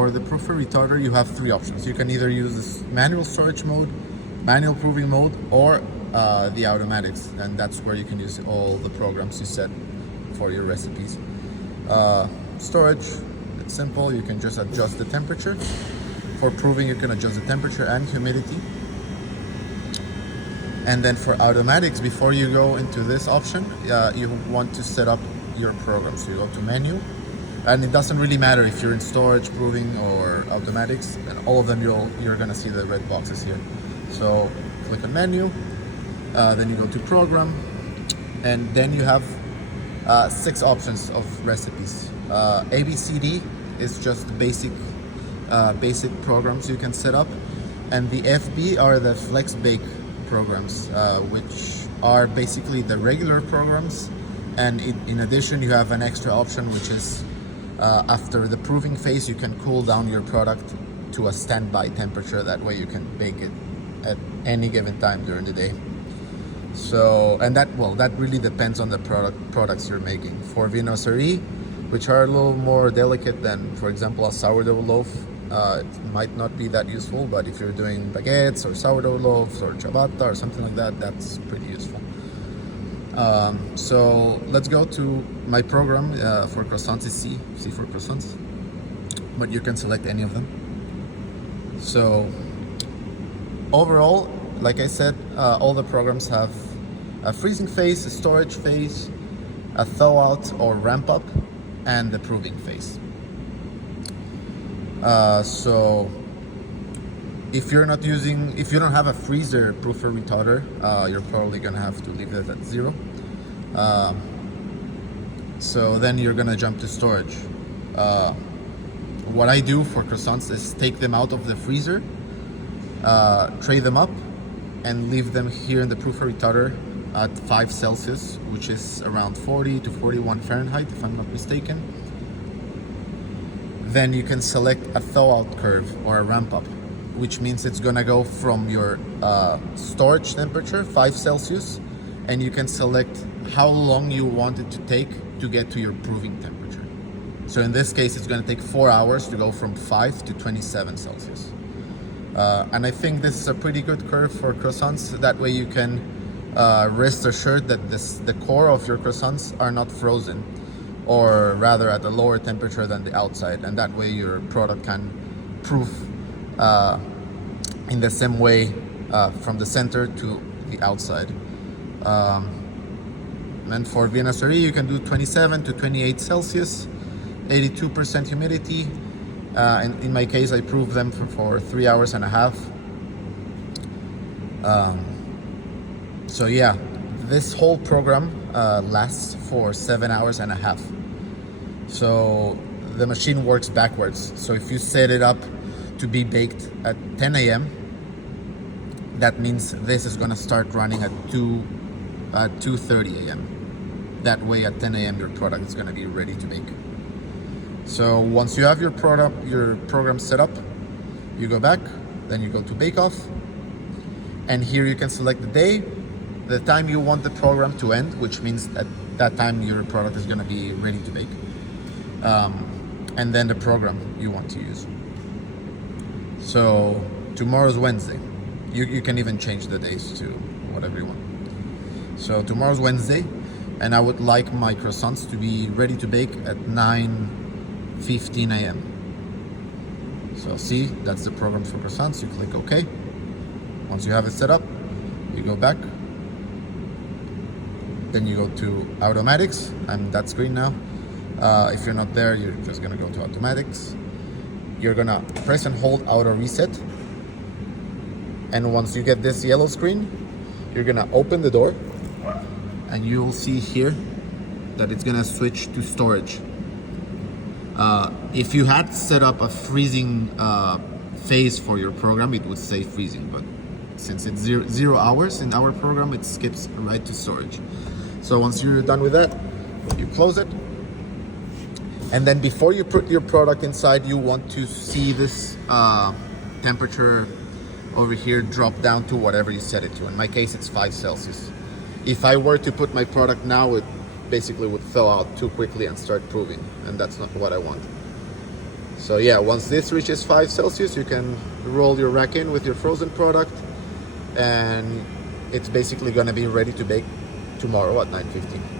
For the proofer retarder, you have three options. You can either use this manual storage mode, manual proving mode, or the automatics, and that's where you can use all the programs you set for your recipes. Storage, it's simple. You can just adjust the temperature. For proving, you can adjust the temperature and humidity. And then for automatics, before you go into this option, you want to set up your program. So you go to menu, and it doesn't really matter if you're in storage, proving, or automatics, and all of them you're gonna see the red boxes here. So click on menu, then you go to program, and then you have 6 options of recipes. ABCD is just basic programs you can set up, and the FB are the flex bake programs, which are basically the regular programs, and in addition you have an extra option, which is after the proving phase you can cool down your product to a standby temperature. That way you can bake it at any given time during the day. So, and that really depends on the products you're making. For viennoiserie, which are a little more delicate than, for example, a sourdough loaf, it might not be that useful, but if you're doing baguettes or sourdough loaves or ciabatta or something like that, that's pretty useful. So let's go to my program for croissants is C for croissants, but you can select any of them. So overall, like I said, all the programs have a freezing phase, a storage phase, a thaw out or ramp up, and the proving phase. So if you don't have a freezer proofer retarder, you're probably gonna have to leave it at 0. So then you're gonna jump to storage. What I do for croissants is take them out of the freezer, tray them up, and leave them here in the proofer retarder at 5 Celsius, which is around 40 to 41 Fahrenheit, if I'm not mistaken. Then you can select a thaw out curve or a ramp up, which means it's gonna go from your storage temperature, 5 Celsius, and you can select how long you want it to take to get to your proving temperature. So in this case, it's gonna take 4 hours to go from 5 to 27 Celsius. And I think this is a pretty good curve for croissants. That way you can rest assured that the core of your croissants are not frozen, or rather at a lower temperature than the outside, and that way your product can proof in the same way from the center to the outside. And for viennoiserie, you can do 27 to 28 Celsius, 82% humidity. And in my case, I proved them for 3 hours and a half. So yeah, this whole program lasts for 7 hours and a half. So the machine works backwards. So if you set it up to be baked at 10 a.m., that means this is gonna start running at 2:30 a.m. That way at 10 a.m. your product is gonna be ready to bake. So once you have your program set up, you go back, then you go to Bake Off, and here you can select the day, the time you want the program to end, which means at that time your product is gonna be ready to bake, and then the program you want to use. So tomorrow's Wednesday. You can even change the days to whatever you want. So tomorrow's Wednesday, and I would like my croissants to be ready to bake at 9:15 a.m. So see, that's the program for croissants. You click OK. Once you have it set up, you go back. Then you go to automatics. I'm that screen now. If you're not there, you're just gonna go to automatics. You're gonna press and hold auto reset. And once you get this yellow screen, you're gonna open the door, and you'll see here that it's gonna switch to storage. If you had set up a freezing phase for your program, it would say freezing, but since it's 0 hours in our program, it skips right to storage. So once you're done with that, you close it. And then before you put your product inside, you want to see this temperature over here drop down to whatever you set it to. In my case, it's 5 Celsius. If I were to put my product now, it basically would thaw out too quickly and start proving, and that's not what I want. So yeah, once this reaches 5 Celsius, you can roll your rack in with your frozen product, and it's basically gonna be ready to bake tomorrow at 9:15.